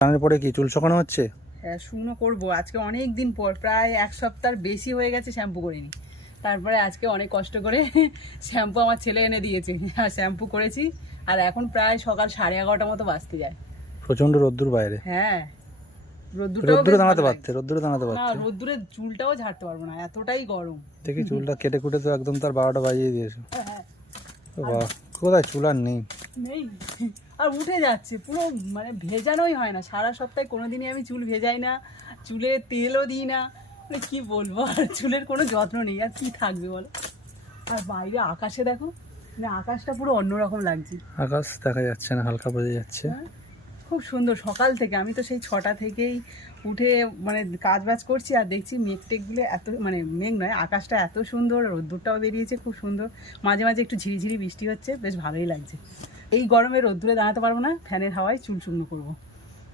স্নানের পরে কি চুল শুকানো হচ্ছে? হ্যাঁ, শুকনো করবো আজকে অনেক দিন পর, প্রায় এক সপ্তাহ বেশি হয়ে গেছে শ্যাম্পু করিনি। তারপরে আজকে অনেক কষ্ট করে শ্যাম্পু আমার ছেলে এনে দিয়েছে আর শ্যাম্পু করেছি। আর এখন প্রায় সকাল 11:30 মতো বাজতে যায়। প্রচন্ড রোদ্দুর বাইরে। হ্যাঁ, রোদ্দুরটাও রোদ্দুরে বেশ দাঁড়াতে ভালো পারতে, লাগছে। রোদ্দুরে দাঁড়াতে না, পারতে। রোদ্দুরে চুলটাও ঝাড়তে পারবো না, এতটাই গরম। দেখি চুলটা কেটে কুটে তো একদম তার 12টা বাজিয়ে দিয়েছো। হ্যাঁ, ও বাবা, কোথায় চুল আর নেই। নেই। আর উঠে যাচ্ছে পুরো, মানে ভেজানোই হয় না। সারা সপ্তাহে কোনোদিনই আমি চুল ভেজাই না, চুলে তেলও দিই না। মানে কি বলবো, আর চুলের কোনো যত্ন নেই, আর কি থাকবে বলো। আর বাইরে আকাশে দেখো, মানে আকাশটা পুরো অন্যরকম লাগছে। আকাশ দেখা যাচ্ছে না, হালকা বোঝা যাচ্ছে। হ্যাঁ, খুব সুন্দর। সকাল থেকে আমি তো সেই 6টা থেকেই উঠে মানে কাজ বাজ করছি, আর দেখছি মেঘ টেঘগুলো এত, মানে মেঘ নয়, আকাশটা এত সুন্দর, রোদ্দুরটাও বেরিয়েছে খুব সুন্দর। মাঝে মাঝে একটু ঝিরিঝিরি বৃষ্টি হচ্ছে, বেশ ভালোই লাগছে। এই গরমে রোদ্দুরে দাঁড়াতে পারবো না, ফ্যানের হাওয়ায় চুল শুকনো করবো।